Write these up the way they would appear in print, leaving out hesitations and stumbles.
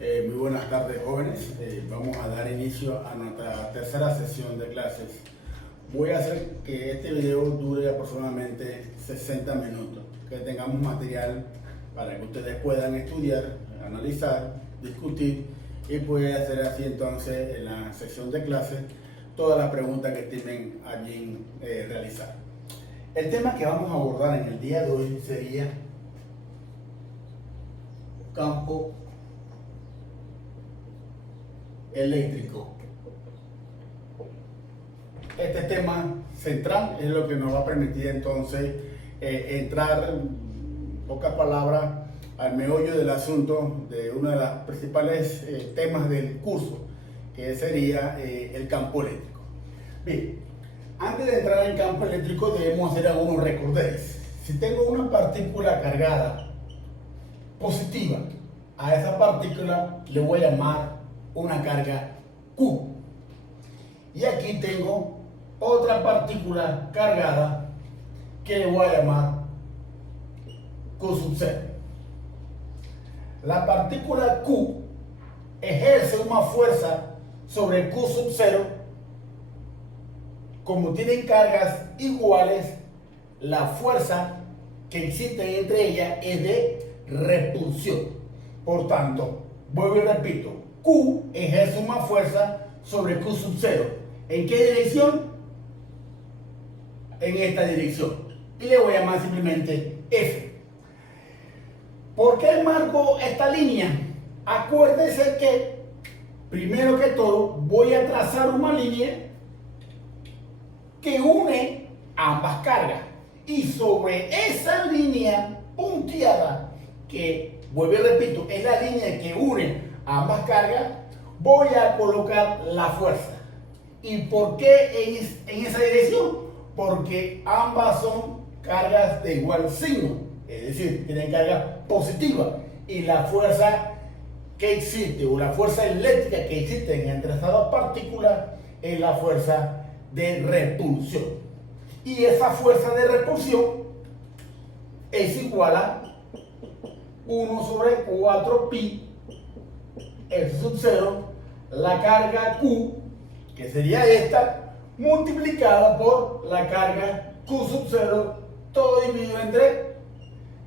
Muy buenas tardes, jóvenes. Vamos a dar inicio a nuestra tercera sesión de clases. Voy a hacer que este video dure aproximadamente 60 minutos, que tengamos material para que ustedes puedan estudiar, analizar, discutir y pueden hacer así entonces en la sesión de clases todas las preguntas que tienen allí realizar. El tema que vamos a abordar en el día de hoy sería campo eléctrico. Este tema central es lo que nos va a permitir entonces entrar, en pocas palabras, al meollo del asunto de uno de los principales temas del curso, que sería el campo eléctrico. Bien, antes de entrar en campo eléctrico debemos hacer algunos recorderis. Si tengo una partícula cargada positiva, a esa partícula le voy a llamar una carga Q. Y aquí tengo otra partícula cargada que le voy a llamar Q sub 0. La partícula Q ejerce una fuerza sobre Q sub 0. Como tienen cargas iguales, la fuerza que existe entre ellas es de repulsión. Por tanto, vuelvo y repito, Q ejerce una fuerza sobre Q sub 0. ¿En qué dirección? En esta dirección. Y le voy a llamar simplemente F. ¿Por qué marco esta línea? Acuérdense que, primero que todo, voy a trazar una línea que une ambas cargas. Y sobre esa línea punteada, que, vuelvo y repito, es la línea que une ambas cargas, voy a colocar la fuerza. ¿Y por qué en esa dirección? Porque ambas son cargas de igual signo, es decir, tienen carga positiva, y la fuerza que existe, o la fuerza eléctrica que existe entre estas dos partículas, es la fuerza de repulsión. Y esa fuerza de repulsión es igual a 1 sobre 4 pi F sub 0, la carga Q, que sería esta, multiplicada por la carga Q sub 0, todo dividido entre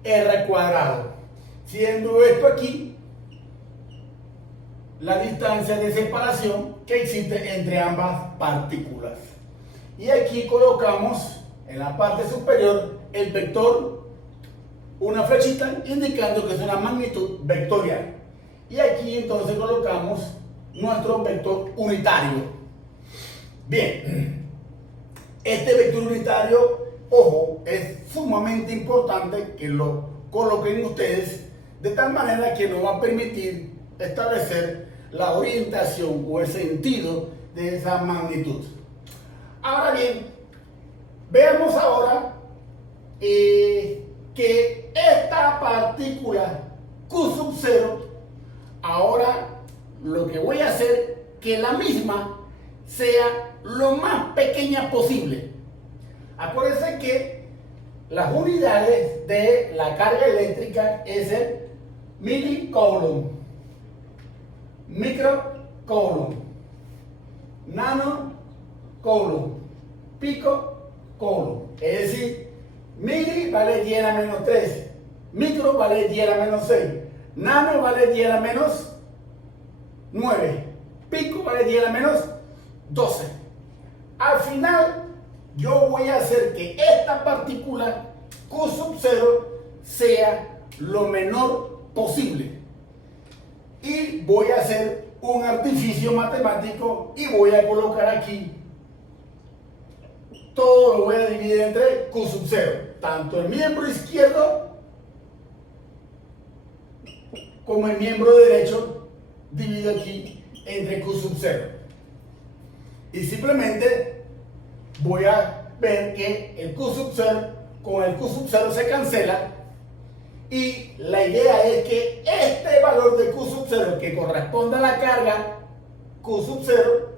R cuadrado, siendo esto aquí la distancia de separación que existe entre ambas partículas. Y aquí colocamos en la parte superior el vector, una flechita indicando que es una magnitud vectorial. Y aquí entonces colocamos nuestro vector unitario. Bien, este vector unitario, ojo, es sumamente importante que lo coloquen ustedes de tal manera que nos va a permitir establecer la orientación o el sentido de esa magnitud. Ahora bien, veamos ahora que esta partícula Q sub 0, ahora lo que voy a hacer que la misma sea lo más pequeña posible. Acuérdense que las unidades de la carga eléctrica es el milicoulomb, microcoulomb, nanocoulomb, picocoulomb. Es decir, mili vale 10 a la menos 3, micro vale 10 a la menos 6, nano vale 10 a la menos 9, pico vale 10 a la menos 12. Al final, yo voy a hacer que esta partícula Q sub 0 sea lo menor posible. Y voy a hacer un artificio matemático y voy a colocar aquí, todo lo voy a dividir entre Q sub 0. Tanto el miembro izquierdo como el miembro derecho divido aquí entre Q sub 0. Y simplemente voy a ver que el Q sub 0 con el Q sub 0 se cancela. Y la idea es que este valor de Q sub 0 que corresponde a la carga Q sub 0,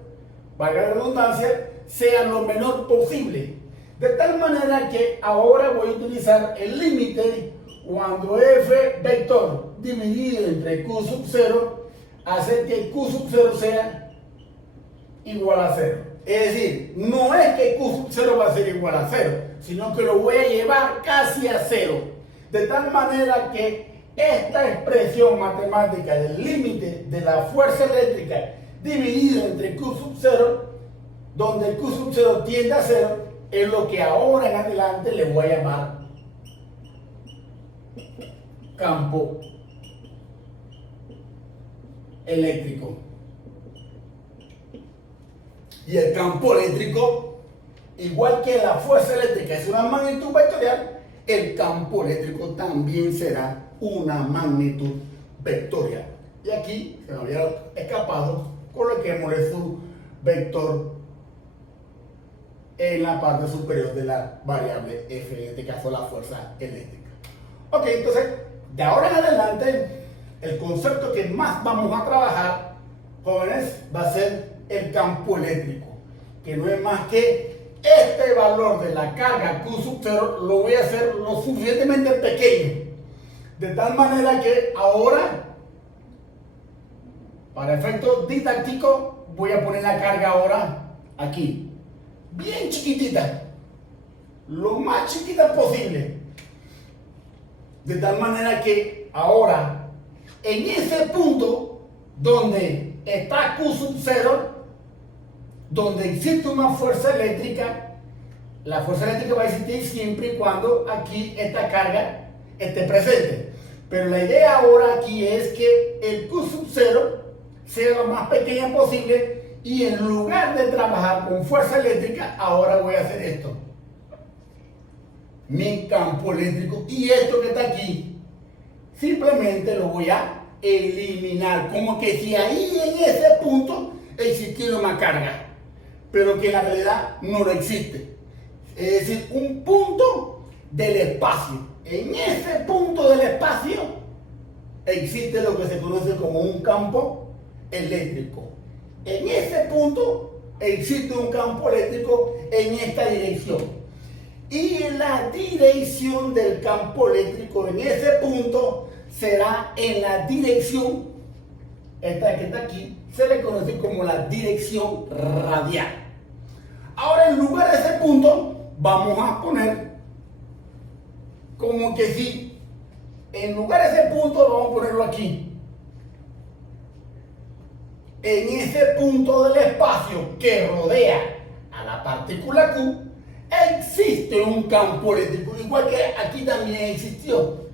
valga la redundancia, sea lo menor posible. De tal manera que ahora voy a utilizar el límite cuando f vector dividido entre Q sub 0 hacer que Q sub 0 sea igual a 0. Es decir, no es que Q sub 0 va a ser igual a 0, sino que lo voy a llevar casi a 0. De tal manera que esta expresión matemática del límite de la fuerza eléctrica dividido entre Q sub 0, donde el Q sub 0 tiende a 0, es lo que ahora en adelante le voy a llamar campo eléctrico. Y el campo eléctrico, igual que la fuerza eléctrica es una magnitud vectorial, el campo eléctrico también será una magnitud vectorial. Y aquí se me había escapado, coloquémosle su vector en la parte superior de la variable f, en este caso la fuerza eléctrica. Ok, entonces, de ahora en adelante, el concepto que más vamos a trabajar, jóvenes, va a ser el campo eléctrico, que no es más que este valor de la carga Q sub 0 lo voy a hacer lo suficientemente pequeño, de tal manera que ahora, para efectos didácticos, voy a poner la carga ahora aquí, bien chiquitita, lo más chiquita posible, de tal manera que ahora, en ese punto donde está Q sub 0, donde existe una fuerza eléctrica, la fuerza eléctrica va a existir siempre y cuando aquí esta carga esté presente. Pero la idea ahora aquí es que el Q sub 0 sea lo más pequeña posible y en lugar de trabajar con fuerza eléctrica, ahora voy a hacer esto. Mi campo eléctrico y esto que está aquí, simplemente lo voy a eliminar, como que si ahí en ese punto existiera una carga, pero que en la realidad no lo existe. Es decir, un punto del espacio. En ese punto del espacio existe lo que se conoce como un campo eléctrico. En ese punto existe un campo eléctrico en esta dirección. Y la dirección del campo eléctrico en ese punto será en la dirección, esta que está aquí, se le conoce como la dirección radial. Ahora, en lugar de ese punto, vamos a poner como que si, en lugar de ese punto, vamos a ponerlo aquí. En ese punto del espacio que rodea a la partícula Q, existe un campo eléctrico, igual que aquí también existió.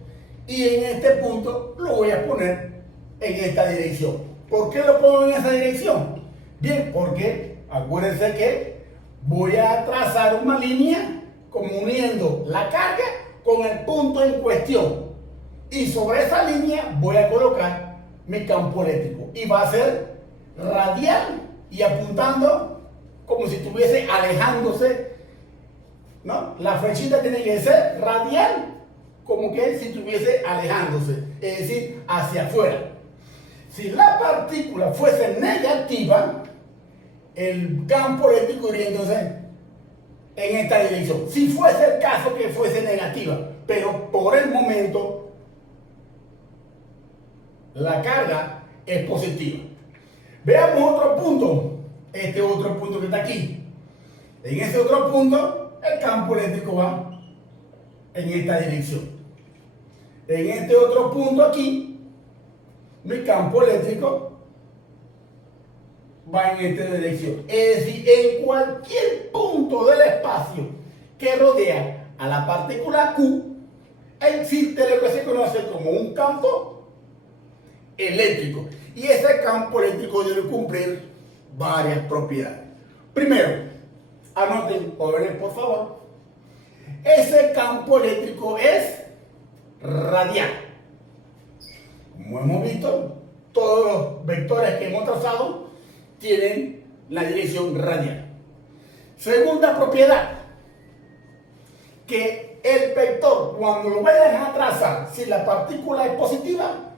Y en este punto lo voy a poner en esta dirección. ¿Por qué lo pongo en esa dirección? Bien, porque acuérdense que voy a trazar una línea como uniendo la carga con el punto en cuestión. Y sobre esa línea voy a colocar mi campo eléctrico. Y va a ser radial y apuntando como si estuviese alejándose, ¿no? La flechita tiene que ser radial, como que si estuviese alejándose, es decir, hacia afuera. Si la partícula fuese negativa, el campo eléctrico iría entonces en esta dirección. Si fuese el caso que fuese negativa, pero por el momento la carga es positiva. Veamos otro punto, este otro punto que está aquí. En ese otro punto, el campo eléctrico va en esta dirección. En este otro punto aquí, mi campo eléctrico va en esta dirección. Es decir, en cualquier punto del espacio que rodea a la partícula Q, existe lo que se conoce como un campo eléctrico. Y ese campo eléctrico debe cumplir varias propiedades. Primero, anoten, jóvenes, por favor. Ese campo eléctrico es radial. Como hemos visto, todos los vectores que hemos trazado tienen la dirección radial. Segunda propiedad, que el vector, cuando lo vayan a trazar, si la partícula es positiva,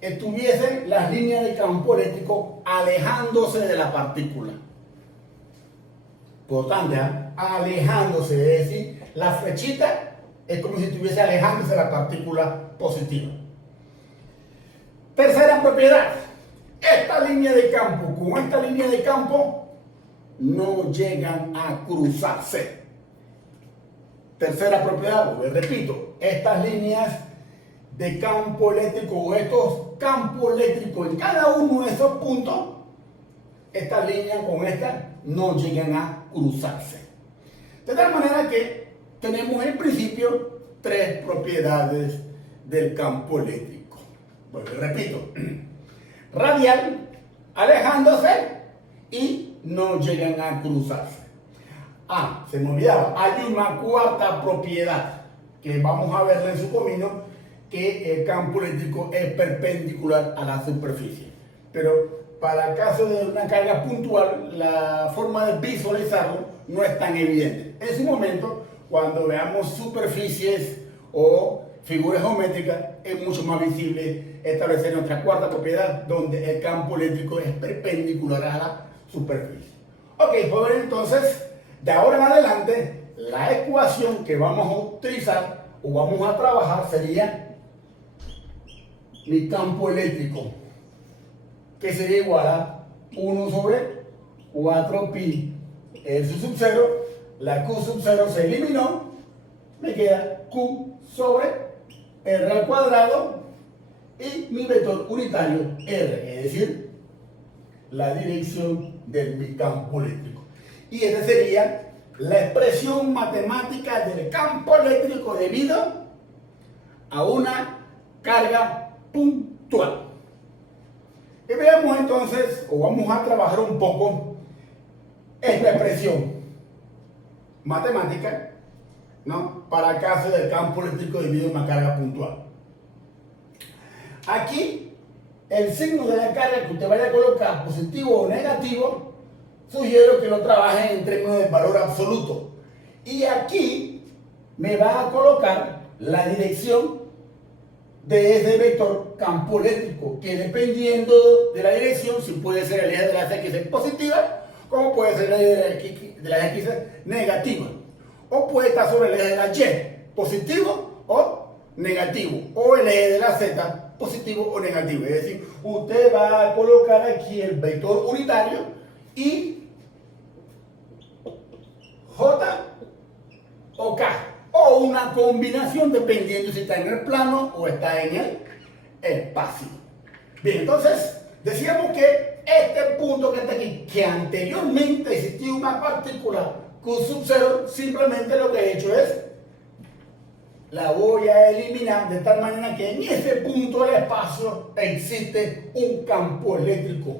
estuviesen las líneas de campo eléctrico alejándose de la partícula. Por tanto, alejándose, es decir, la flechita es como si estuviese alejándose de la partícula positiva. Tercera propiedad, esta línea de campo con esta línea de campo no llegan a cruzarse. Tercera propiedad, les repito, estas líneas de campo eléctrico o estos campos eléctricos en cada uno de esos puntos, estas líneas con estas no llegan a cruzarse. De tal manera que tenemos en principio tres propiedades del campo eléctrico. Bueno, repito, radial, alejándose y no llegan a cruzarse. Ah, se me olvidaba, hay una cuarta propiedad que vamos a verla en su camino, que el campo eléctrico es perpendicular a la superficie. Pero para el caso de una carga puntual, la forma de visualizarlo no es tan evidente. En su momento, cuando veamos superficies o figuras geométricas, es mucho más visible establecer nuestra cuarta propiedad, donde el campo eléctrico es perpendicular a la superficie. Ok, pues entonces, de ahora en adelante, la ecuación que vamos a utilizar o vamos a trabajar sería mi campo eléctrico, que sería igual a 1 sobre 4pi R sub 0, la Q sub 0 se eliminó, me queda Q sobre R al cuadrado y mi vector unitario R, es decir, la dirección de mi campo eléctrico. Y esa sería la expresión matemática del campo eléctrico debido a una carga puntual. Y veamos entonces, o vamos a trabajar un poco esta expresión matemática, ¿no?, para el caso del campo eléctrico debido a una carga puntual. Aquí, el signo de la carga que usted vaya a colocar, positivo o negativo, sugiero que lo trabajen en términos de valor absoluto. Y aquí me va a colocar la dirección de ese vector campo eléctrico, que dependiendo de la dirección, si puede ser el eje de las X positiva, como puede ser el eje de las X negativa, o puede estar sobre el eje de la Y, positivo o negativo, o el eje de la Z, positivo o negativo. Es decir, usted va a colocar aquí el vector unitario y J o K, o una combinación dependiendo si está en el plano o está en el espacio. Bien, entonces decíamos que este punto que está aquí, que anteriormente existía una partícula Q sub 0, simplemente lo que he hecho es la voy a eliminar de tal manera que en ese punto del espacio existe un campo eléctrico.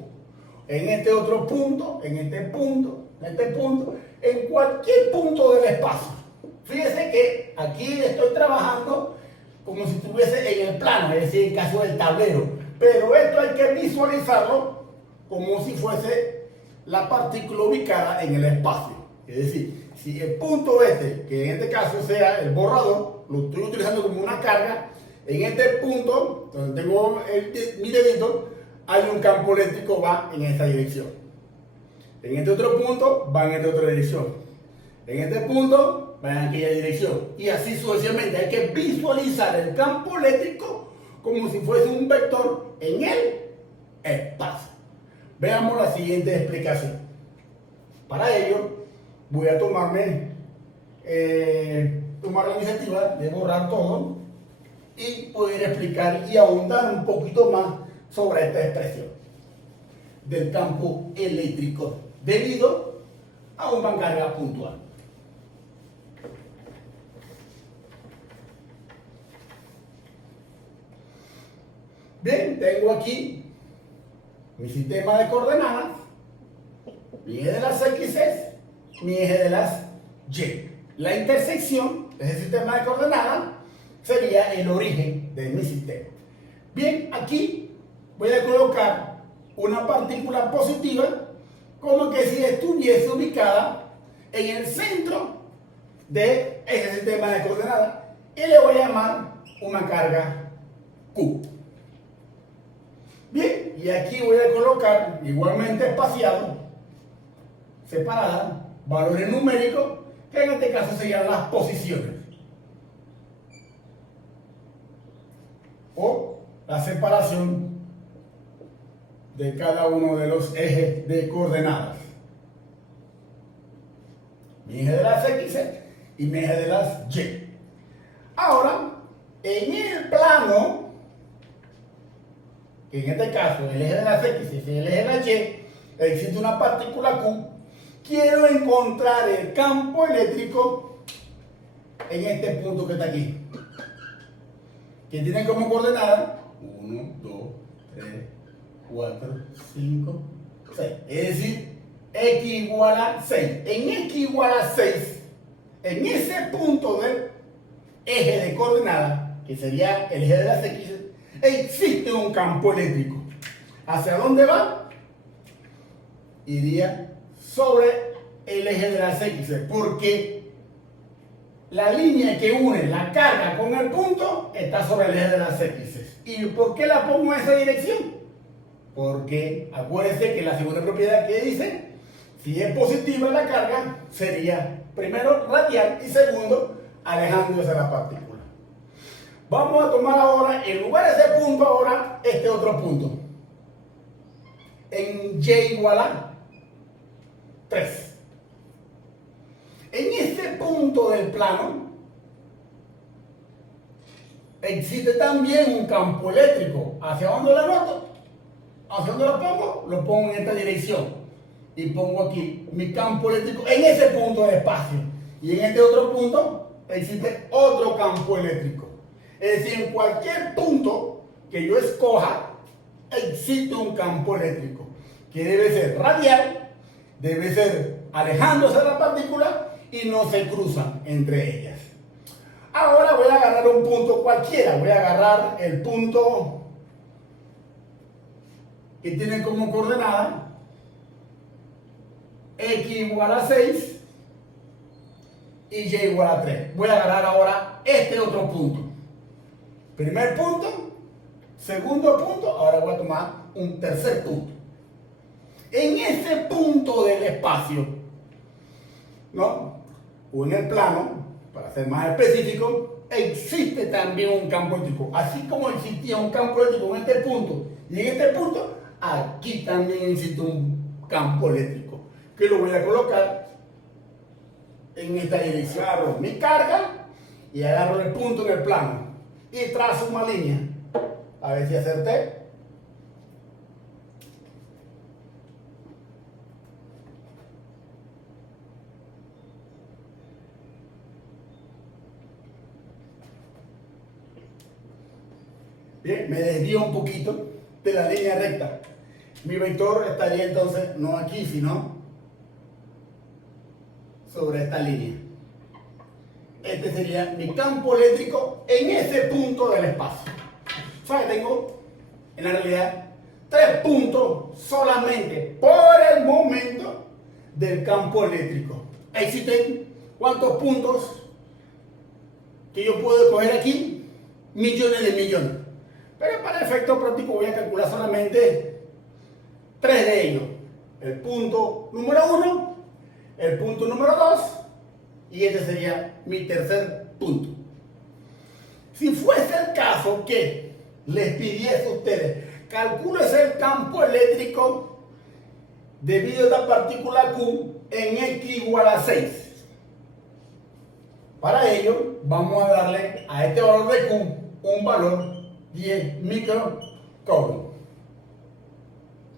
En este otro punto, en este punto, en este punto, en cualquier punto del espacio. Fíjese que aquí estoy trabajando como si estuviese en el plano, es decir, en caso del tablero. Pero esto hay que visualizarlo como si fuese la partícula ubicada en el espacio. Es decir, si el punto este, que en este caso sea el borrador, lo estoy utilizando como una carga, en este punto, donde tengo mi dedito, hay un campo eléctrico, va en esta dirección. En este otro punto, va en esta otra dirección. En este punto, va en aquella dirección. Y así sucesivamente. Hay que visualizar el campo eléctrico como si fuese un vector en el espacio. Veamos la siguiente explicación. Para ello, voy a tomar la iniciativa de borrar todo y poder explicar y ahondar un poquito más sobre esta expresión del campo eléctrico debido a una carga puntual. Bien, tengo aquí mi sistema de coordenadas, mi eje de las X, mi eje de las Y. La intersección de ese sistema de coordenadas sería el origen de mi sistema. Bien, aquí voy a colocar una partícula positiva como que si estuviese ubicada en el centro de ese sistema de coordenadas y le voy a llamar una carga Q. Bien, y aquí voy a colocar igualmente espaciado, separada, valores numéricos, que en este caso serían las posiciones o la separación de cada uno de los ejes de coordenadas. Mi eje de las X y mi eje de las Y. Ahora, en el plano, que en este caso el eje de las X y el eje de las Y, existe una partícula Q, quiero encontrar el campo eléctrico en este punto que está aquí. Que tiene como coordenada 1, 2, 3, 4, 5, 6. Es decir, X igual a 6. En X igual a 6, en ese punto del eje de coordenada, que sería el eje de las X, existe un campo eléctrico. ¿Hacia dónde va? Iría sobre el eje de las X, porque la línea que une la carga con el punto está sobre el eje de las X. ¿Y por qué la pongo en esa dirección? Porque acuérdense que la segunda propiedad que dice, si es positiva la carga, sería primero radial y segundo alejándose de la partícula. Vamos a tomar ahora, en lugar de ese punto, ahora este otro punto. En Y igual a 3. En este punto del plano existe también un campo eléctrico. ¿Hacia dónde lo anoto? ¿Hacia dónde lo pongo? Lo pongo en esta dirección. Y pongo aquí mi campo eléctrico en ese punto del espacio. Y en este otro punto existe otro campo eléctrico. Es decir, en cualquier punto que yo escoja, existe un campo eléctrico. Que debe ser radial, debe ser alejándose de la partícula y no se cruzan entre ellas. Ahora voy a agarrar un punto cualquiera. Voy a agarrar el punto que tiene como coordenada X igual a 6 y Y igual a 3. Voy a agarrar ahora este otro punto. Primer punto, segundo punto, ahora voy a tomar un tercer punto. En ese punto del espacio, ¿no? O en el plano, para ser más específico, existe también un campo eléctrico. Así como existía un campo eléctrico en este punto y en este punto, aquí también existe un campo eléctrico, que lo voy a colocar en esta dirección. Agarro mi carga y agarro el punto en el plano y trazo una línea. A ver si acerté. Bien, me desvío un poquito de la línea recta. Mi vector estaría entonces no aquí, sino sobre esta línea. Este sería mi campo eléctrico en ese punto del espacio. O sea, que tengo en la realidad 3 puntos solamente por el momento del campo eléctrico. Existen ¿cuántos puntos que yo puedo coger aquí? Millones de millones. Pero para efecto práctico voy a calcular solamente 3 de ellos. El punto número 1, el punto número 2 y este sería mi tercer punto. Si fuese el caso que les pidiese a ustedes, calcúlese el campo eléctrico debido a esta partícula Q en X igual a 6. Para ello, vamos a darle a este valor de Q un valor 10 microcoulomb.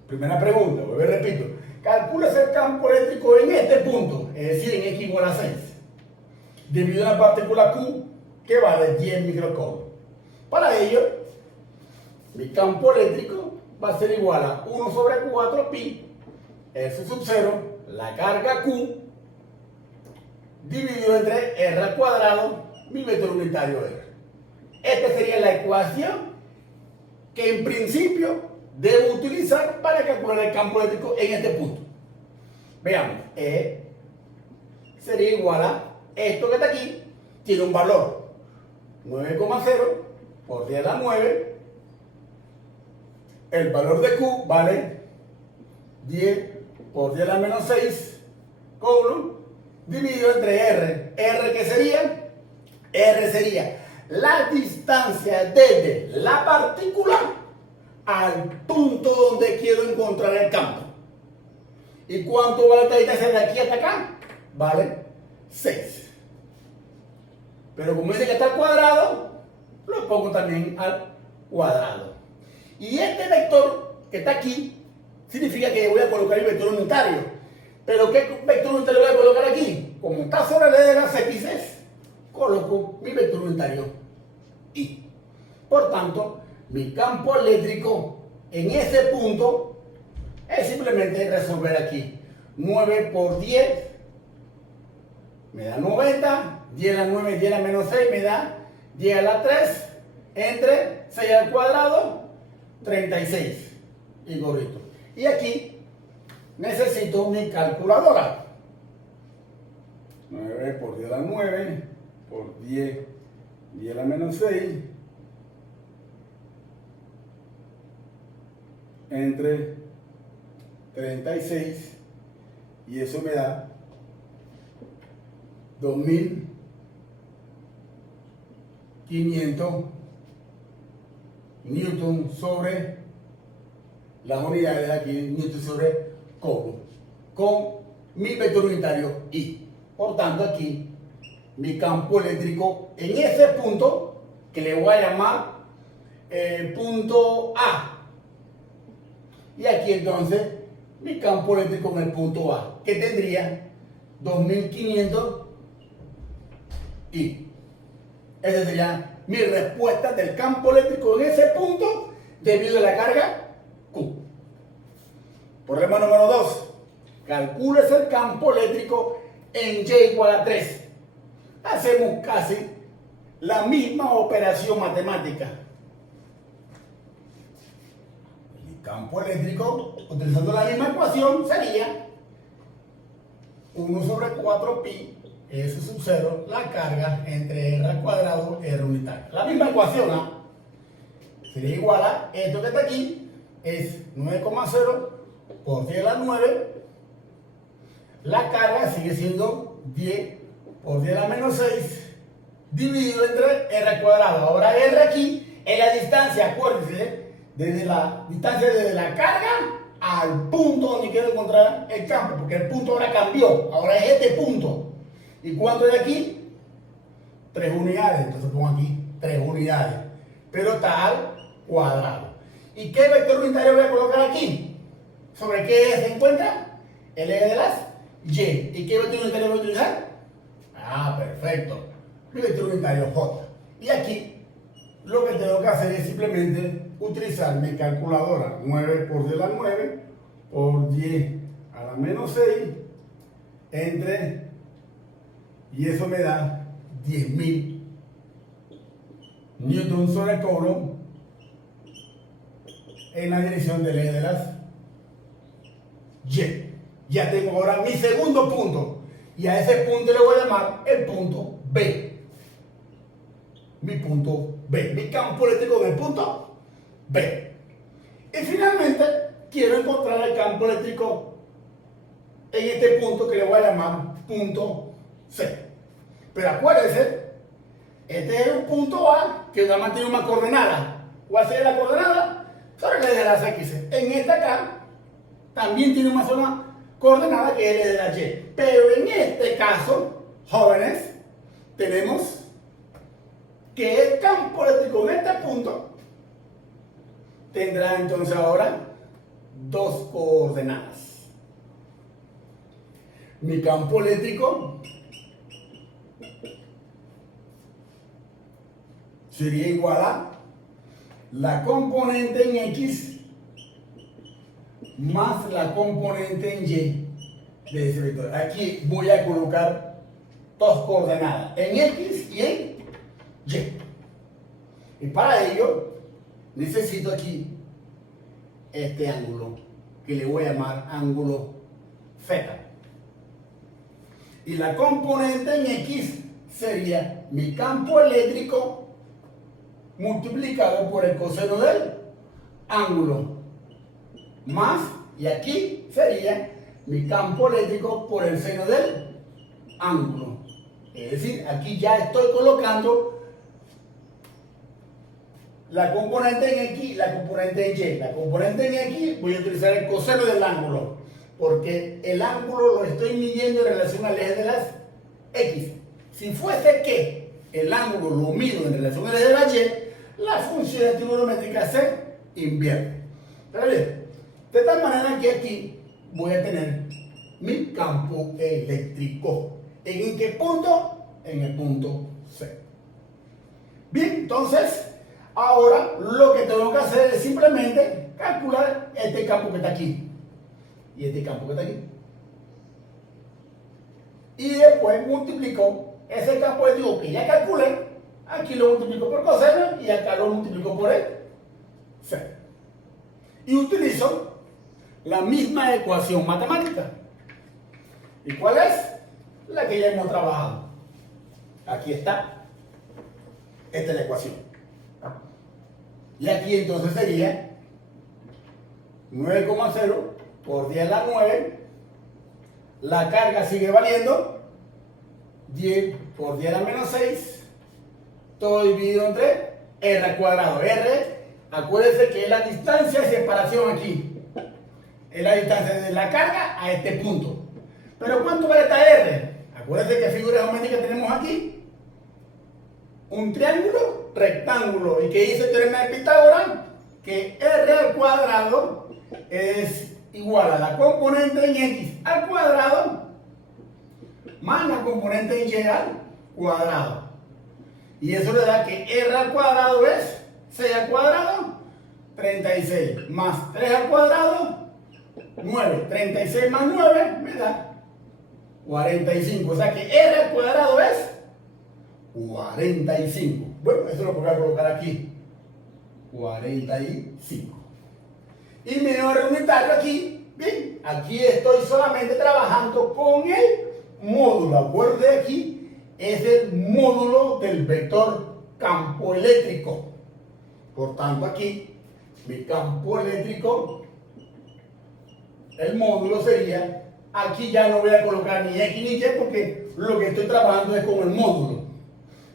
Primera pregunta, vuelvo y repito. Calcúlese el campo eléctrico en este punto, es decir, en X igual a 6, debido a una partícula Q que vale 10 microcoulomb. Para ello, mi campo eléctrico va a ser igual a 1 sobre 4 pi S sub 0, la carga Q, dividido entre R al cuadrado, mi vector unitario R. Esta sería la ecuación que en principio debo utilizar para calcular el campo eléctrico en este punto. Veamos, E sería igual a esto que está aquí, tiene un valor 9,0 por 10 a la 9. El valor de Q vale 10 por 10 a la menos 6 coulomb dividido entre R. ¿R qué sería? R sería la distancia desde la partícula al punto donde quiero encontrar el campo. ¿Y cuánto vale esta distancia de aquí hasta acá? Vale 6. Pero como dice que está al cuadrado, lo pongo también al cuadrado. Y este vector que está aquí significa que voy a colocar el vector unitario. ¿Pero qué vector unitario voy a colocar aquí? Como está sobre la de las x, coloco mi vector unitario y. Por tanto, mi campo eléctrico en ese punto es simplemente resolver aquí. 9 por 10 me da 90, 10 a la 9, 10 a la menos 6 me da 10 a la 3, entre 6 al cuadrado, 36, y gorrito. Y aquí necesito mi calculadora. 9 por 10 a la 9, por 10, 10 a la menos 6, entre 36, y eso me da 2500 newton sobre las unidades aquí, newton sobre coulomb, con mi vector unitario I. Por tanto, aquí mi campo eléctrico en ese punto, que le voy a llamar punto A. Y aquí entonces mi campo eléctrico en el punto A, que tendría 2500 I. Esa sería mi respuesta del campo eléctrico en ese punto debido a la carga Q. Problema número 2. Calcules el campo eléctrico en Y igual a 3. Hacemos casi la misma operación matemática. El campo eléctrico, utilizando la misma ecuación, sería 1 sobre 4pi S sub 0, la carga entre R al cuadrado, R unitario. La misma ecuación, ¿ah? Sería igual a esto que está aquí, es 9,0 por 10 a la 9. La carga sigue siendo 10 por 10 a la menos 6, dividido entre R al cuadrado. Ahora R aquí es la distancia, acuérdense, desde la distancia desde la carga al punto donde quiero encontrar el campo, porque el punto ahora cambió, ahora es este punto. ¿Y cuánto hay aquí? 3 unidades, entonces pongo aquí 3 unidades, pero está al cuadrado. ¿Y qué vector unitario voy a colocar aquí? ¿Sobre qué se encuentra? El eje de las Y. ¿Y qué vector unitario voy a utilizar? Ah, perfecto. Mi vector unitario J. Y aquí lo que tengo que hacer es simplemente utilizar mi calculadora. 9 por 10 a la 9 por 10 a la menos 6 entre, y eso me da 10.000 newton sobre coulomb en la dirección del eje de las Y. Ya tengo ahora mi segundo punto, y a ese punto le voy a llamar el punto B. Mi punto B, mi campo eléctrico en el punto B. Y finalmente quiero encontrar el campo eléctrico en este punto que le voy a llamar punto C. Pero acuérdense, este es un punto A que nada más tiene una coordenada. ¿Cuál sería la coordenada? Sobre el eje de las X. En esta acá también tiene una sola coordenada que es el eje de la Y. Pero en este caso, jóvenes, tenemos que el campo eléctrico en este punto tendrá entonces ahora dos coordenadas. Mi campo eléctrico sería igual a la componente en X más la componente en Y de ese vector. Aquí voy a colocar dos coordenadas, en X y en Y. Y para ello necesito aquí este ángulo que le voy a llamar ángulo θ. Y la componente en X sería mi campo eléctrico multiplicado por el coseno del ángulo, más, y aquí sería mi campo eléctrico por el seno del ángulo. Es decir, aquí ya estoy colocando la componente en X y la componente en Y. La componente en X voy a utilizar el coseno del ángulo, porque el ángulo lo estoy midiendo en relación al eje de las X. Si fuese que el ángulo lo mido en relación al eje de la Y, la función trigonométrica se invierte. ¿Está bien? De tal manera que aquí voy a tener mi campo eléctrico. ¿En qué punto? En el punto C. Bien, entonces, ahora lo que tengo que hacer es simplemente calcular este campo que está aquí y este campo que está aquí. Y después multiplico ese campo eléctrico que ya calculé, aquí lo multiplico por coseno y acá lo multiplico por el C. Y utilizo la misma ecuación matemática. ¿Y cuál es? La que ya hemos trabajado. Aquí está. Esta es la ecuación. Y aquí entonces sería 9,0 por 10 a la 9. La carga sigue valiendo 10 por 10 a la menos 6. Todo dividido entre R al cuadrado. R, acuérdense que es la distancia de separación aquí. Es la distancia de la carga a este punto. Pero ¿cuánto vale esta R? Acuérdense que figura geométrica tenemos aquí un triángulo rectángulo. ¿Y qué dice el teorema de Pitágoras? Que R al cuadrado es igual a la componente en X al cuadrado más la componente en Y al cuadrado. Y eso le da que R al cuadrado es 6 al cuadrado, 36, más 3 al cuadrado, 9. 36 más 9 me da 45. O sea que R al cuadrado es 45. Bueno, eso lo voy a colocar aquí. 45. Y mi menor unitario aquí. Bien, aquí estoy solamente trabajando con el módulo. Acuérdense aquí, es el módulo del vector campo eléctrico. Por tanto, aquí, mi campo eléctrico, el módulo sería, aquí ya no voy a colocar ni X ni Y porque lo que estoy trabajando es con el módulo.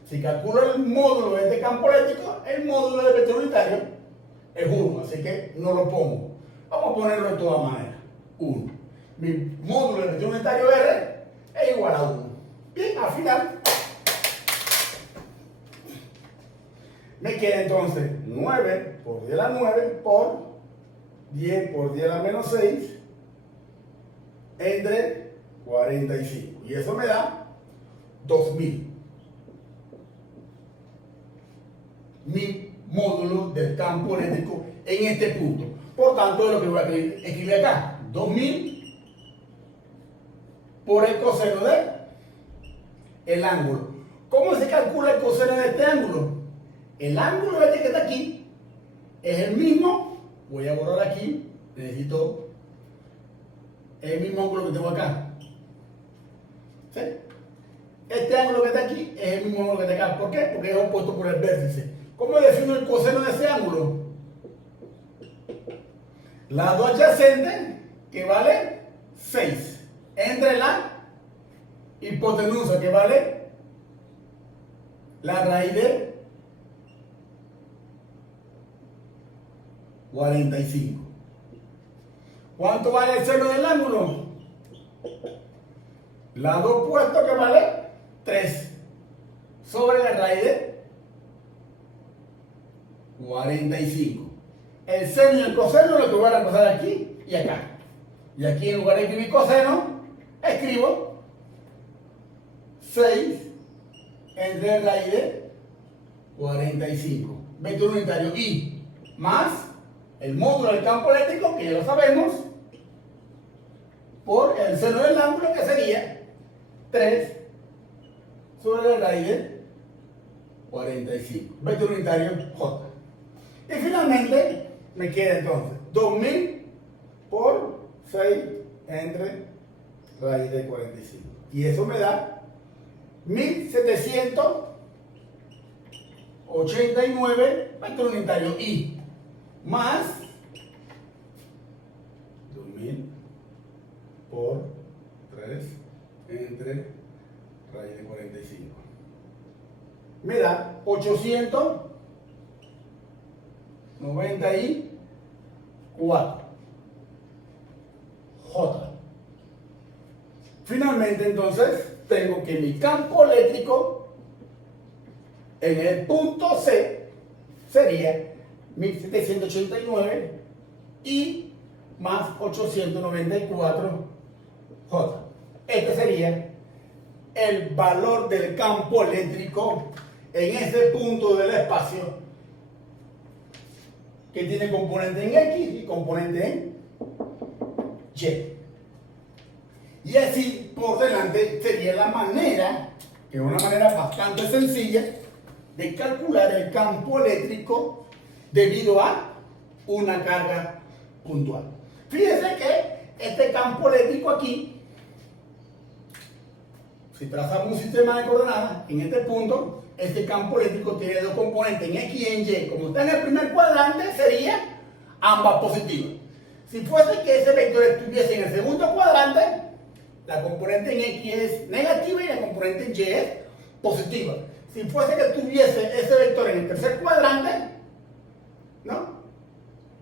Si calculo el módulo de este campo eléctrico, el módulo del vector unitario es 1, así que no lo pongo. Vamos a ponerlo de todas maneras. 1. Mi módulo del vector unitario R es igual a 1. Bien, al final me queda entonces 9 por 10 a la 9 por 10 por 10 a la menos 6 entre 45. Y eso me da 2000. Mi módulo del campo eléctrico en este punto. Por tanto, es lo que voy a escribir acá. 2000 por el coseno del ángulo. ¿Cómo se calcula el coseno de este ángulo? El ángulo este que está aquí es el mismo. Voy a borrar aquí. Necesito el mismo ángulo que tengo acá. ¿Sí? Este ángulo que está aquí es el mismo ángulo que está acá. ¿Por qué? Porque es opuesto por el vértice. ¿Cómo defino el coseno de ese ángulo? Lado adyacente, que vale 6, entre la hipotenusa, que vale la raíz de 45. ¿Cuánto vale el seno del ángulo? Lado opuesto, que vale 3, sobre la raíz de 45. El seno y el coseno lo que voy a reemplazar aquí y acá. Y aquí en lugar de escribir coseno, escribo 6 entre raíz de 45. Vector unitario I más el módulo del campo eléctrico, que ya lo sabemos, por el seno del ángulo, que sería 3 sobre la raíz de 45. Vector unitario J. Y finalmente me queda entonces 2000 por 6 entre raíz de 45. Y eso me da 1789 vector unitario I más 2000 por 3 entre raíz de 45. Me da 800 94 J. Finalmente, entonces, tengo que mi campo eléctrico en el punto C sería 1789 y más 894 J. Este sería el valor del campo eléctrico en ese punto del espacio que tiene componente en X y componente en Y. Y así por delante sería la manera, que es una manera bastante sencilla, de calcular el campo eléctrico debido a una carga puntual. Fíjense que este campo eléctrico aquí, si trazamos un sistema de coordenadas, en este punto, este campo eléctrico tiene dos componentes, en X y en Y. Como está en el primer cuadrante, sería ambas positivas. Si fuese que ese vector estuviese en el segundo cuadrante, la componente en X es negativa y la componente en Y es positiva. Si fuese que tuviese ese vector en el tercer cuadrante, ¿no?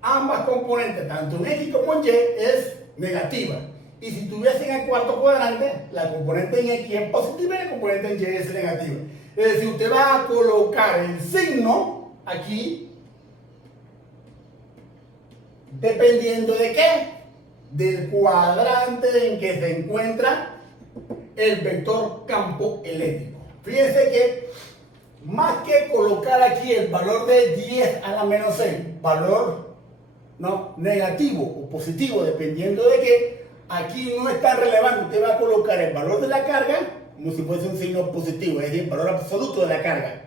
Ambas componentes, tanto en X como en Y, es negativa. Y si tuviese en el cuarto cuadrante, la componente en X es positiva y la componente en Y es negativa. Es decir, usted va a colocar el signo aquí, dependiendo de qué, del cuadrante en que se encuentra el vector campo eléctrico. Fíjense que más que colocar aquí el valor de 10 a la menos 6, valor no negativo o positivo, dependiendo de qué, aquí no es tan relevante. Usted va a colocar el valor de la carga como si fuese un signo positivo, es decir, el valor absoluto de la carga.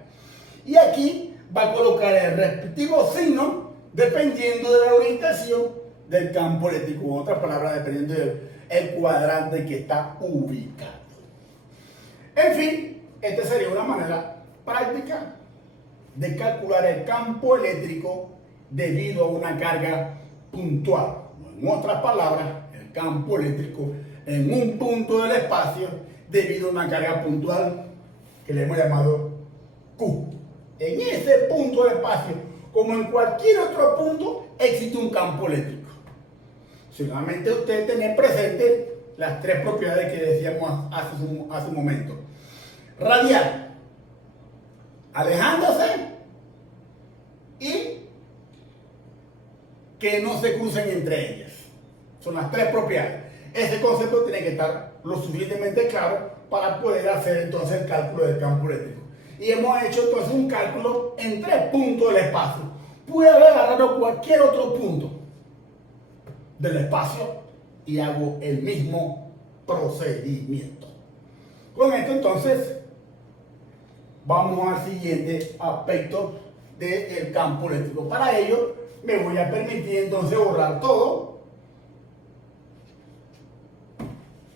Y aquí va a colocar el respectivo signo dependiendo de la orientación del campo eléctrico, en otras palabras, dependiendo del cuadrante en que está ubicado. En fin, esta sería una manera práctica de calcular el campo eléctrico debido a una carga puntual. En otras palabras, el campo eléctrico en un punto del espacio debido a una carga puntual que le hemos llamado Q. En ese punto del espacio, como en cualquier otro punto, existe un campo eléctrico. Solamente usted tener presente las tres propiedades que decíamos hace un momento. Radial, alejándose y que no se crucen entre ellas. Son las tres propiedades. Ese concepto tiene que estar lo suficientemente claro para poder hacer entonces el cálculo del campo eléctrico. Y hemos hecho entonces un cálculo en tres puntos del espacio. Pude haber agarrado cualquier otro punto del espacio y hago el mismo procedimiento. Con esto entonces vamos al siguiente aspecto del campo eléctrico. Para ello me voy a permitir entonces borrar todo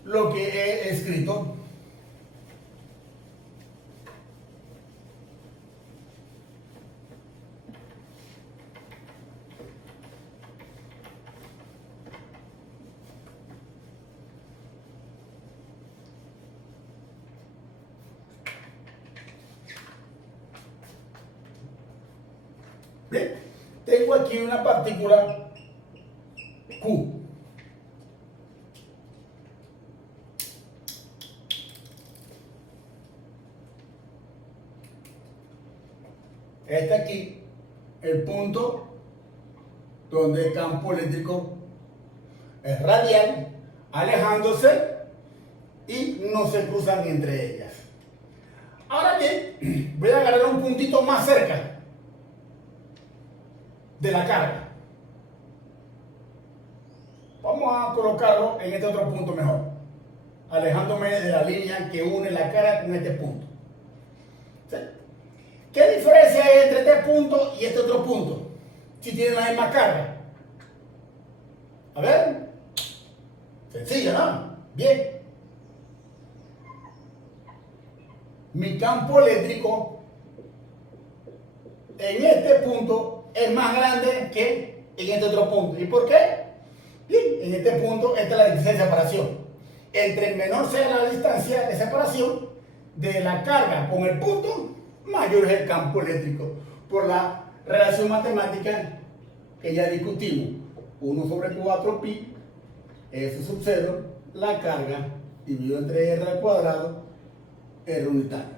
lo que he escrito. Bien, tengo aquí una partícula Q. Este aquí, el punto donde el campo eléctrico es radial, alejándose y no se cruzan entre ellas. Ahora bien, voy a agarrar un puntito más cerca de la carga. Vamos a colocarlo en este otro punto mejor, alejándome de la línea que une la carga con este punto. ¿Sí? ¿Qué diferencia hay entre este punto y este otro punto? Si tienen la misma carga. A ver. Sencillo, ¿no? Bien. Mi campo eléctrico en este punto es más grande que en este otro punto. ¿Y por qué? Bien, en este punto esta es la distancia de separación. Entre menor sea la distancia de separación de la carga con el punto, mayor es el campo eléctrico, por la relación matemática que ya discutimos. 1 sobre 4 pi, S sub 0, la carga dividido entre R al cuadrado, R unitario.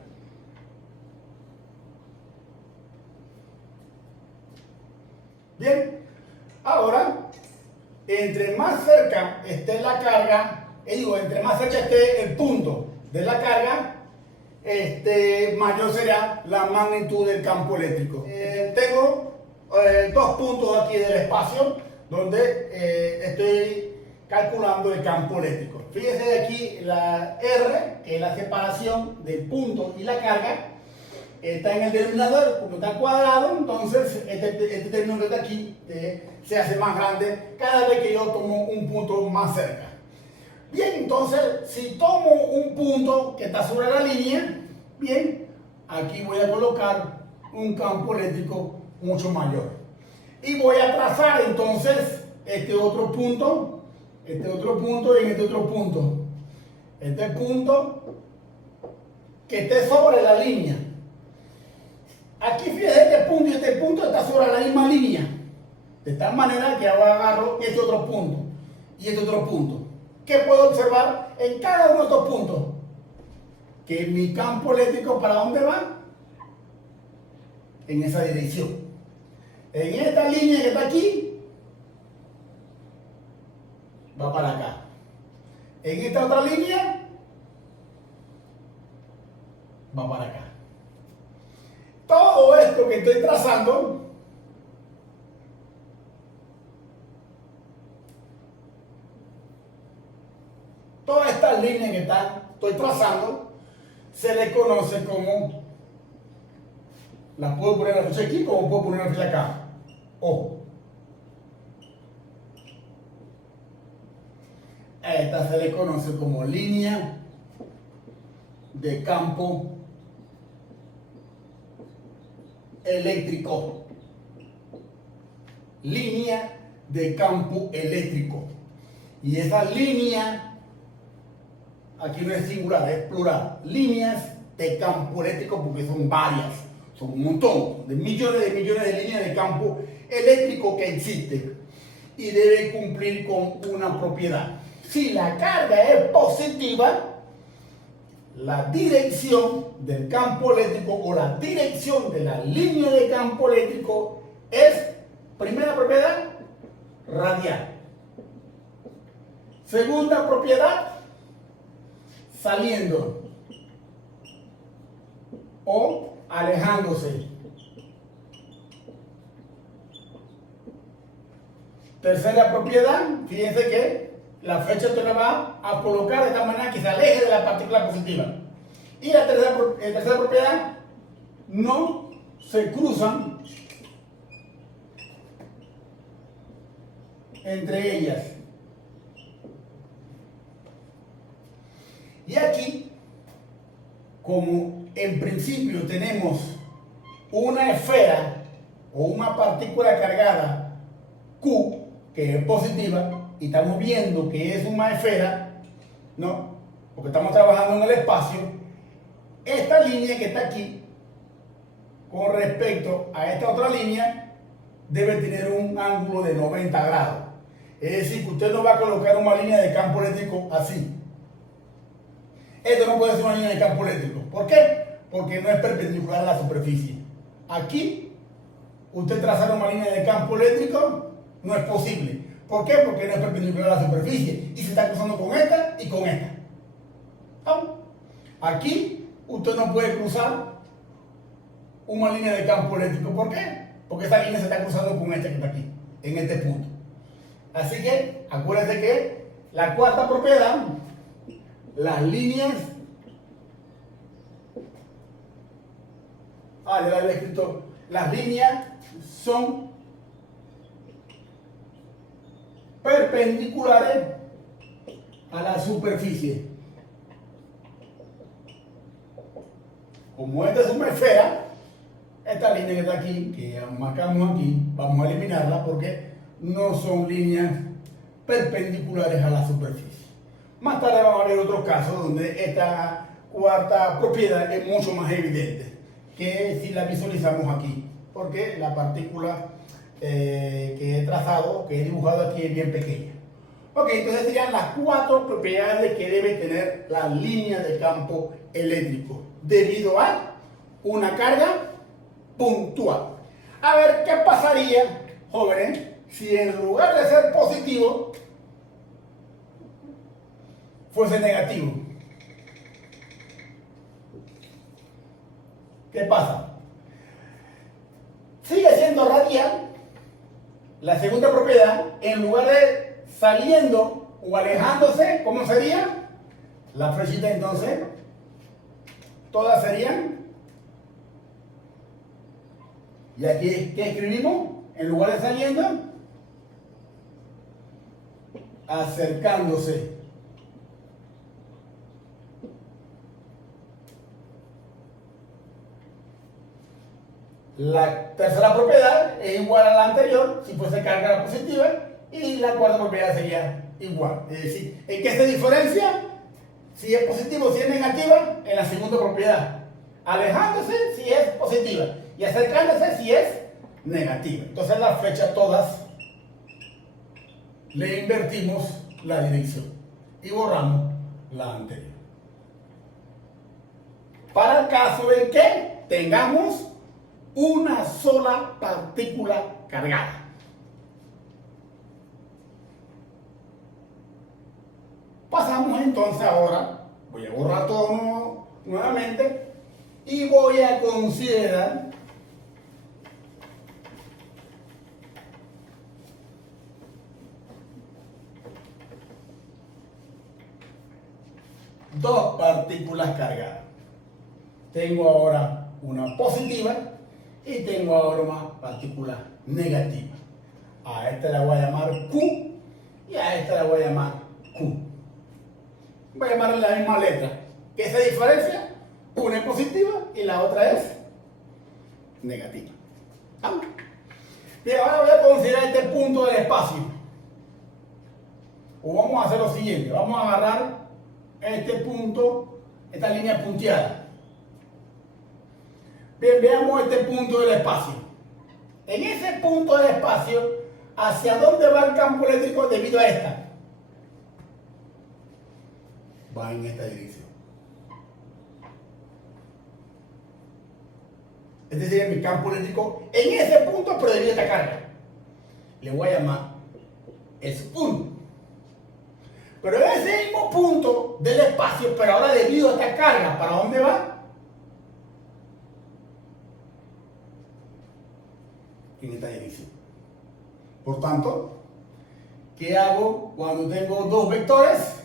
Bien, ahora, entre más cerca esté la carga, entre más cerca esté el punto de la carga, mayor será la magnitud del campo eléctrico. Tengo 2 puntos aquí del espacio donde estoy calculando el campo eléctrico. Fíjese aquí la R, que es la separación del punto y la carga, está en el denominador, como está cuadrado, entonces este término que está aquí se hace más grande cada vez que yo tomo un punto más cerca. Bien, entonces, si tomo un punto que está sobre la línea, bien, aquí voy a colocar un campo eléctrico mucho mayor. Y voy a trazar entonces este otro punto y este otro punto. Este punto que esté sobre la línea. Aquí fíjense, este punto está sobre la misma línea. De tal manera que ahora agarro este otro punto y este otro punto. ¿Qué puedo observar en cada uno de estos puntos? Que mi campo eléctrico, ¿para dónde va? En esa dirección. En esta línea que está aquí, va para acá. En esta otra línea, va para acá. Todo esto que estoy trazando todas estas líneas que estoy trazando se le conoce como, las puedo poner la flecha aquí como puedo poner la flecha acá. Ojo. A esta se le conoce como línea de campo eléctrico. Línea de campo eléctrico. Y esa línea, aquí no es singular, es plural. Líneas de campo eléctrico, porque son varias, son un montón, de millones de líneas de campo eléctrico que existen. Y deben cumplir con una propiedad. Si la carga es positiva, la dirección del campo eléctrico o la dirección de la línea de campo eléctrico es, primera propiedad, radial. Segunda propiedad, saliendo o alejándose. Tercera propiedad, fíjense que la flecha usted la va a colocar de esta manera que se aleje de la partícula positiva. Y la tercera propiedad, no se cruzan entre ellas. Y aquí, como en principio tenemos una esfera o una partícula cargada Q, que es positiva, y estamos viendo que es una esfera, ¿no? Porque estamos trabajando en el espacio. Esta línea que está aquí, con respecto a esta otra línea, debe tener un ángulo de 90 grados. Es decir, que usted no va a colocar una línea de campo eléctrico así. Esto no puede ser una línea de campo eléctrico. ¿Por qué? Porque no es perpendicular a la superficie. Aquí, usted trazar una línea de campo eléctrico no es posible. ¿Por qué? Porque no es perpendicular a la superficie y se está cruzando con esta y con esta. ¿No? Aquí usted no puede cruzar una línea de campo eléctrico. ¿Por qué? Porque esta línea se está cruzando con esta que está aquí, en este punto. Así que acuérdense que la cuarta propiedad, las líneas, le había escrito, las líneas son perpendiculares a la superficie. Como esta es una esfera, esta línea que está aquí, que marcamos aquí, vamos a eliminarla porque no son líneas perpendiculares a la superficie. Más tarde vamos a ver otros casos donde esta cuarta propiedad es mucho más evidente que si la visualizamos aquí, porque la partícula que he trazado, que he dibujado aquí bien pequeña. Ok, entonces serían las 4 propiedades que debe tener la línea de campo eléctrico debido a una carga puntual. A ver, ¿qué pasaría, jóvenes, si en lugar de ser positivo fuese negativo? ¿Qué pasa? Sigue siendo radial. La segunda propiedad, en lugar de saliendo o alejándose, ¿cómo sería? La flechita entonces, todas serían. Y aquí, ¿qué escribimos? En lugar de saliendo, acercándose. La tercera propiedad es igual a la anterior, si fuese carga positiva, y la cuarta propiedad sería igual. Es decir, ¿en qué se diferencia? Si es positivo, si es negativa, en la segunda propiedad. Alejándose si es positiva y acercándose si es negativa. Entonces las flechas todas le invertimos la dirección y borramos la anterior. Para el caso en que tengamos una sola partícula cargada. Pasamos entonces ahora, voy a borrar todo nuevamente y voy a considerar dos partículas cargadas. Tengo ahora una positiva y tengo ahora una partícula negativa. A esta la voy a llamar Q y a esta la voy a llamar Q. Voy a llamarle la misma letra. ¿Qué se diferencia? Una es positiva y la otra es negativa. ¿Vamos? Bien, ahora voy a considerar este punto del espacio. O vamos a hacer lo siguiente. Vamos a agarrar este punto, esta línea punteada. Bien, veamos este punto del espacio. En ese punto del espacio, ¿hacia dónde va el campo eléctrico debido a esta? Va en esta dirección. Es decir, mi campo eléctrico en ese punto, pero debido a esta carga. Le voy a llamar S1. Pero en ese mismo punto del espacio, pero ahora debido a esta carga, ¿para dónde va? En esta dirección. Por tanto, ¿qué hago cuando tengo dos vectores?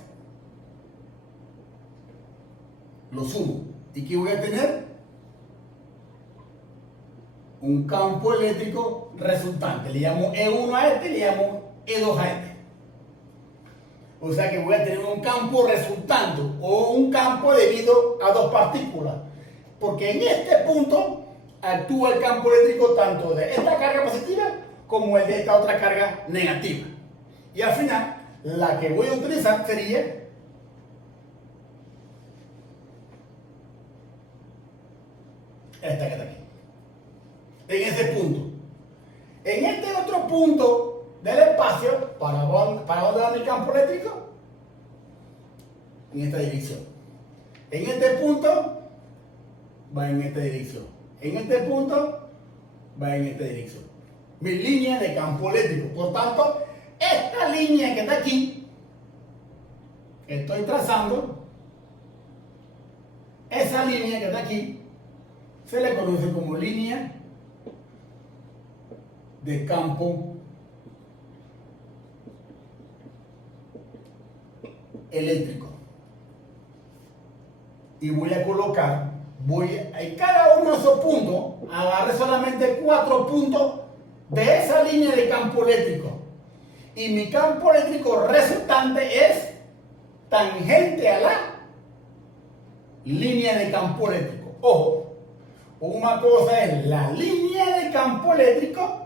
Los sumo. ¿Y qué voy a tener? Un campo eléctrico resultante. Le llamo E1 a este, le llamo E2 a este. O sea que voy a tener un campo resultante o un campo debido a dos partículas. Porque en este punto actúa el campo eléctrico tanto de esta carga positiva como el de esta otra carga negativa. Y al final, la que voy a utilizar sería esta que está aquí. En ese punto. En este otro punto del espacio, ¿para dónde va mi campo eléctrico? En esta dirección. En este punto, va en esta dirección. En este punto, va en esta dirección. Mi línea de campo eléctrico. Por tanto, esta línea que está aquí, que estoy trazando, esa línea que está aquí, se le conoce como línea de campo eléctrico. Y voy a colocar, en cada uno de esos puntos, agarré solamente 4 puntos de esa línea de campo eléctrico. Y mi campo eléctrico resultante es tangente a la línea de campo eléctrico. Ojo, una cosa es la línea de campo eléctrico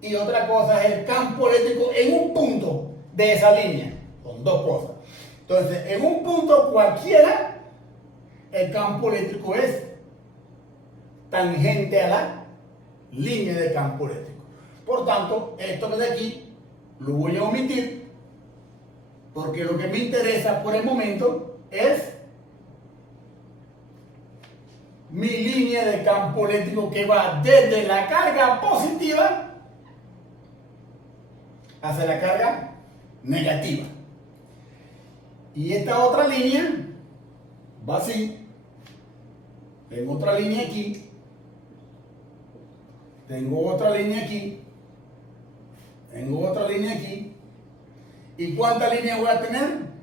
y otra cosa es el campo eléctrico en un punto de esa línea. Son dos cosas. Entonces, en un punto cualquiera, el campo eléctrico es tangente a la línea de campo eléctrico. Por tanto, esto que de aquí lo voy a omitir porque lo que me interesa por el momento es mi línea de campo eléctrico que va desde la carga positiva hacia la carga negativa. Y esta otra línea va así. Tengo otra línea aquí. Tengo otra línea aquí. Tengo otra línea aquí. ¿Y cuántas líneas voy a tener?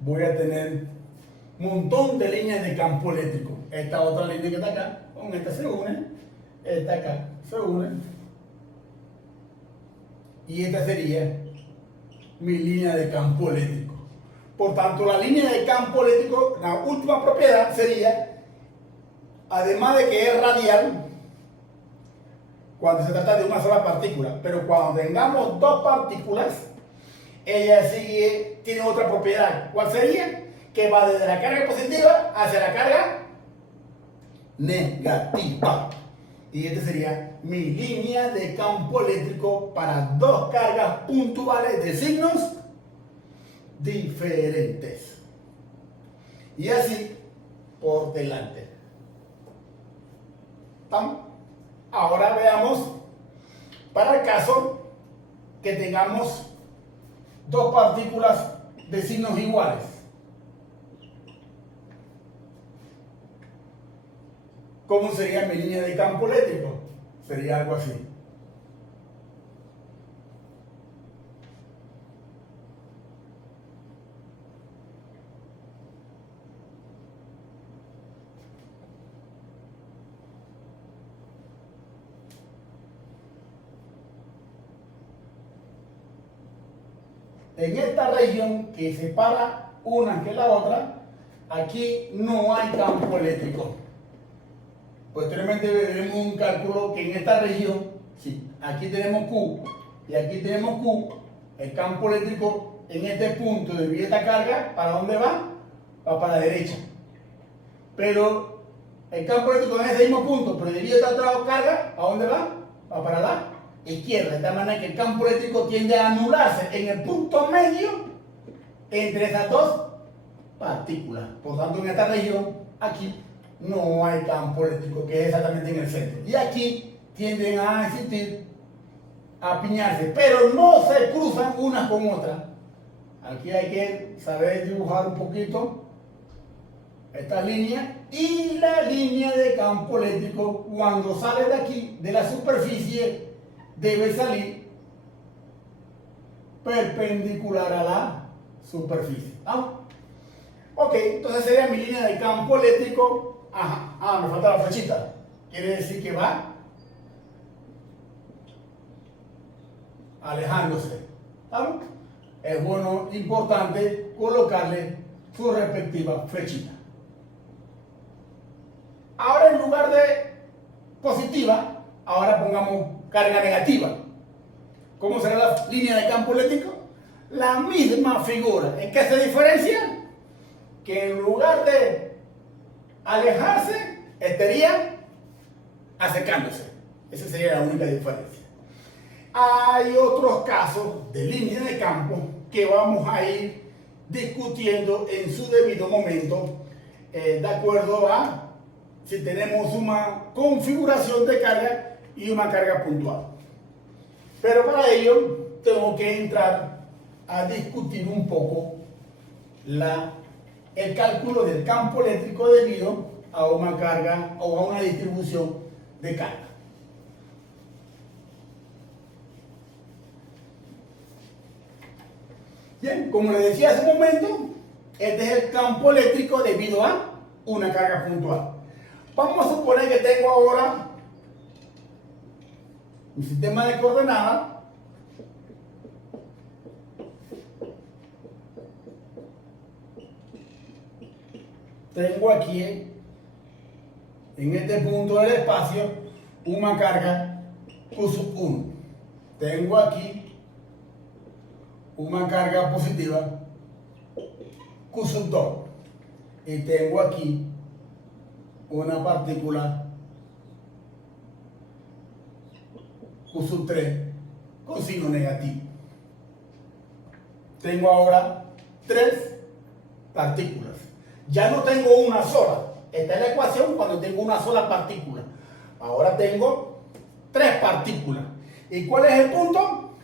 Voy a tener un montón de líneas de campo eléctrico. Esta otra línea que está acá, con esta se une. Esta acá se une. Y esta sería mi línea de campo eléctrico. Por tanto, la línea de campo eléctrico, la última propiedad sería, además de que es radial, cuando se trata de una sola partícula, pero cuando tengamos dos partículas, ella tiene otra propiedad. ¿Cuál sería? Que va desde la carga positiva hacia la carga negativa. Y esta sería mi línea de campo eléctrico para dos cargas puntuales de signos diferentes. Y así por delante. ¿Estamos? Ahora veamos para el caso que tengamos dos partículas de signos iguales. ¿Cómo sería mi línea de campo eléctrico? Sería algo así. En esta región que separa una que la otra, aquí no hay campo eléctrico. Posteriormente veremos un cálculo que en esta región, sí, aquí tenemos Q y aquí tenemos Q, el campo eléctrico en este punto de esta carga, ¿para dónde va? Va para la derecha. Pero el campo eléctrico en ese mismo punto, pero debido a esta otra carga, ¿a dónde va? Va para la izquierda. De tal manera que el campo eléctrico tiende a anularse en el punto medio entre esas dos partículas. Por tanto, en esta región, aquí, no hay campo eléctrico, que es exactamente en el centro. Y aquí tienden a existir, a apiñarse, pero no se cruzan unas con otras. Aquí hay que saber dibujar un poquito esta línea y la línea de campo eléctrico cuando sale de aquí, de la superficie, debe salir perpendicular a la superficie. ¿Ah? Ok, entonces sería mi línea de campo eléctrico. Ajá, me falta la flechita. Quiere decir que va alejándose. ¿Saben? Es bueno, importante colocarle su respectiva flechita. Ahora en lugar de positiva, ahora pongamos carga negativa. ¿Cómo será la línea de campo eléctrico? La misma figura. ¿En qué se diferencia? Que en lugar de alejarse, estaría acercándose. Esa sería la única diferencia. Hay otros casos de línea de campo que vamos a ir discutiendo en su debido momento, de acuerdo a si tenemos una configuración de carga y una carga puntual. Pero para ello tengo que entrar a discutir un poco el cálculo del campo eléctrico debido a una carga o a una distribución de carga. Bien, como les decía hace un momento, este es el campo eléctrico debido a una carga puntual. Vamos a suponer que tengo ahora mi sistema de coordenadas. Tengo aquí, en este punto del espacio, una carga Q1. Tengo aquí una carga positiva Q sub 2. Y tengo aquí una partícula Q sub 3 con signo negativo. Tengo ahora 3 partículas. Ya no tengo una sola. Esta es la ecuación cuando tengo una sola partícula. Ahora tengo 3 partículas. ¿Y cuál es el punto?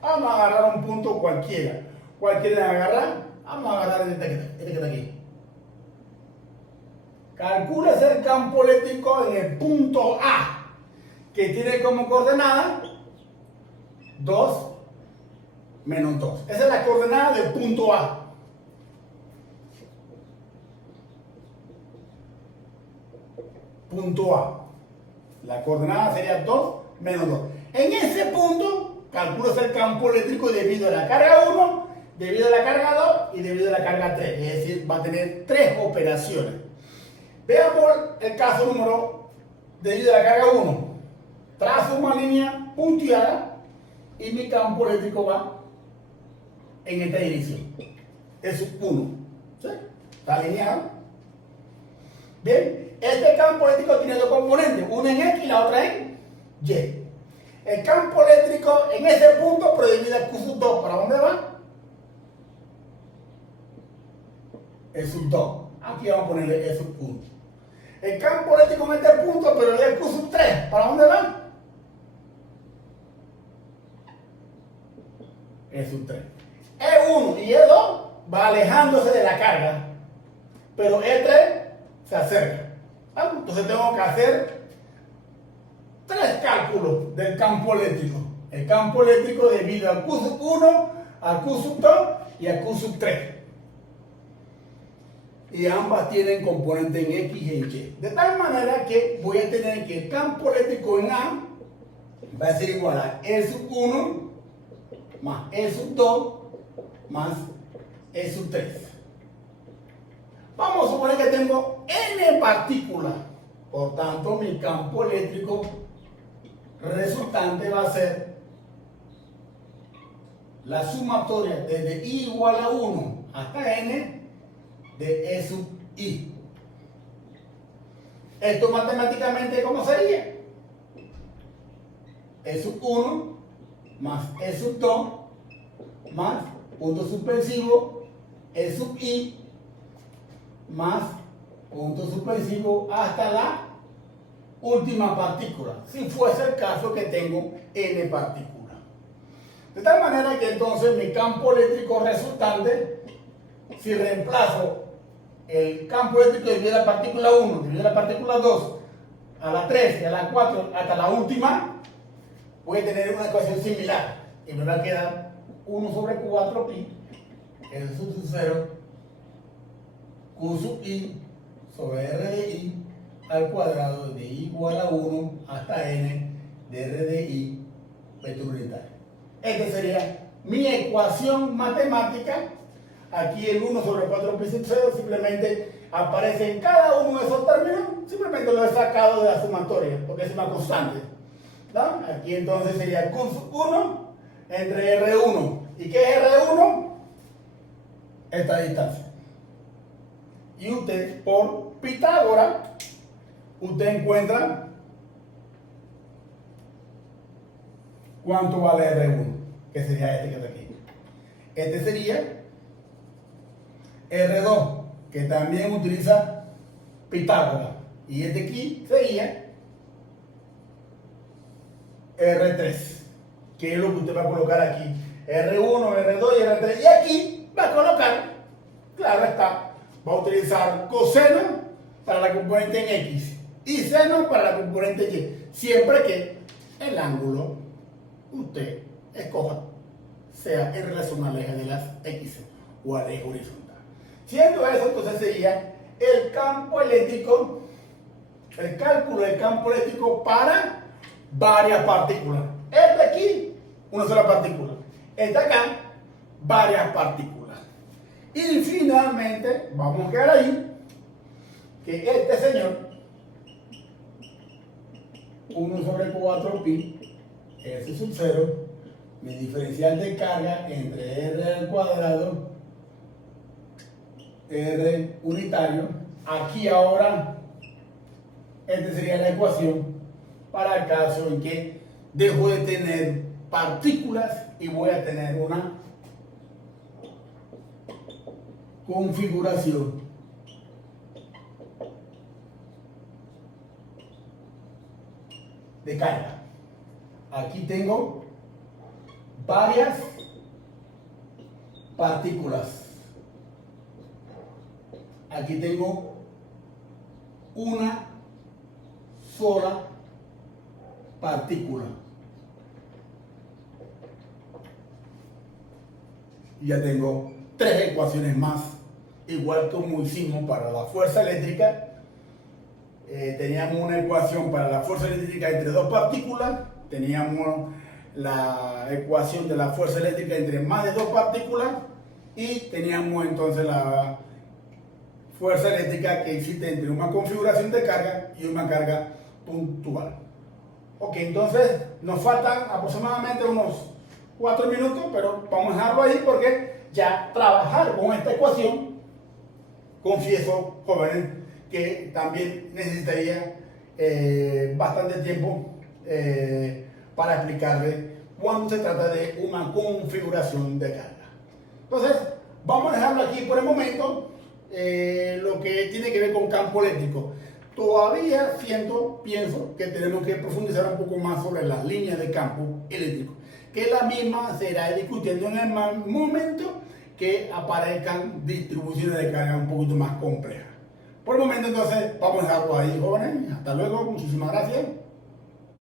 Vamos a agarrar un punto cualquiera. ¿Cuál quieren agarrar? Vamos a agarrar este que está aquí. Calcúlese el campo eléctrico en el punto A, que tiene como coordenada 2 menos 2. Esa es la coordenada del punto A. Punto A. La coordenada sería 2 menos 2. En ese punto, calculo el campo eléctrico debido a la carga 1, debido a la carga 2 y debido a la carga 3. Es decir, va a tener 3 operaciones. Veamos el caso número debido a la carga 1. Trazo una línea punteada y mi campo eléctrico va en esta dirección. Es 1. ¿Sí? Está alineado. Bien, este campo eléctrico tiene dos componentes, una en X y la otra en Y. El campo eléctrico en ese punto, pero debido a Q sub 2, ¿para dónde va? E sub 2. Aquí vamos a ponerle E sub 1. El campo eléctrico en este punto, pero es Q sub 3, ¿para dónde va? E sub 3. E1 y E2 va alejándose de la carga, pero E3 se acerca. Entonces tengo que hacer 3 cálculos del campo eléctrico. El campo eléctrico debido a Q sub 1, a Q sub 2 y a Q sub 3. Y ambas tienen componente en X y en Y. De tal manera que voy a tener que el campo eléctrico en A va a ser igual a E sub 1 más E sub 2 más E sub 3. Vamos a suponer que tengo N partículas. Por tanto, mi campo eléctrico resultante va a ser la sumatoria desde I igual a 1 hasta N de E sub I. Esto matemáticamente, ¿cómo sería? E sub 1 más E sub 2 más punto suspensivo E sub I más punto suspensivo hasta la última partícula, si fuese el caso que tengo N partículas. De tal manera que entonces mi campo eléctrico resultante, si reemplazo el campo eléctrico debido a la partícula 1, debido a la partícula 2, a la 3 y a la 4 hasta la última, voy a tener una ecuación similar y me va a quedar 1 sobre 4 pi, S sub 0, Q sub I sobre R de I al cuadrado de I igual a 1 hasta N de R de I vector unitario. Esta sería mi ecuación matemática. Aquí el 1 sobre 4 pi sub 0 simplemente aparece en cada uno de esos términos, simplemente lo he sacado de la sumatoria porque es una constante, ¿no? Aquí entonces sería Q sub 1 entre R1. ¿Y qué es R1? Esta distancia. Y usted, por Pitágoras, usted encuentra cuánto vale R1, que sería este que está aquí. Este sería R2, que también utiliza Pitágoras. Y este aquí sería R3, que es lo que usted va a colocar aquí. R1, R2 y R3. Y aquí va a colocar, claro está, va a utilizar coseno para la componente en X y seno para la componente Y, siempre que el ángulo usted escoja sea en relación al eje de las X o al eje horizontal. Siendo eso, entonces sería el campo eléctrico, el cálculo del campo eléctrico para varias partículas. Este aquí, una sola partícula. Este acá, varias partículas. Y finalmente, vamos a quedar ahí, que este señor, 1 sobre 4 pi, S sub 0, mi diferencial de carga entre R al cuadrado R unitario. Aquí ahora, esta sería la ecuación para el caso en que dejo de tener partículas y voy a tener una configuración de carga. Aquí tengo varias partículas. Aquí tengo una sola partícula. Y ya tengo tres ecuaciones más, igual como hicimos para la fuerza eléctrica. Teníamos una ecuación para la fuerza eléctrica entre dos partículas, teníamos la ecuación de la fuerza eléctrica entre más de dos partículas y teníamos entonces la fuerza eléctrica que existe entre una configuración de carga y una carga puntual. Ok, entonces nos faltan aproximadamente unos 4 minutos, pero vamos a dejarlo ahí porque ya trabajar con esta ecuación, confieso, jóvenes, que también necesitaría bastante tiempo para explicarle cuando se trata de una configuración de carga. Entonces, vamos a dejarlo aquí por el momento, lo que tiene que ver con campo eléctrico. Todavía pienso que tenemos que profundizar un poco más sobre las líneas de campo eléctrico, que la misma se irá discutiendo en el momento que aparezcan distribuciones de carga un poquito más complejas. Por el momento entonces vamos a dejarlo ahí, jóvenes. Hasta luego, muchísimas gracias.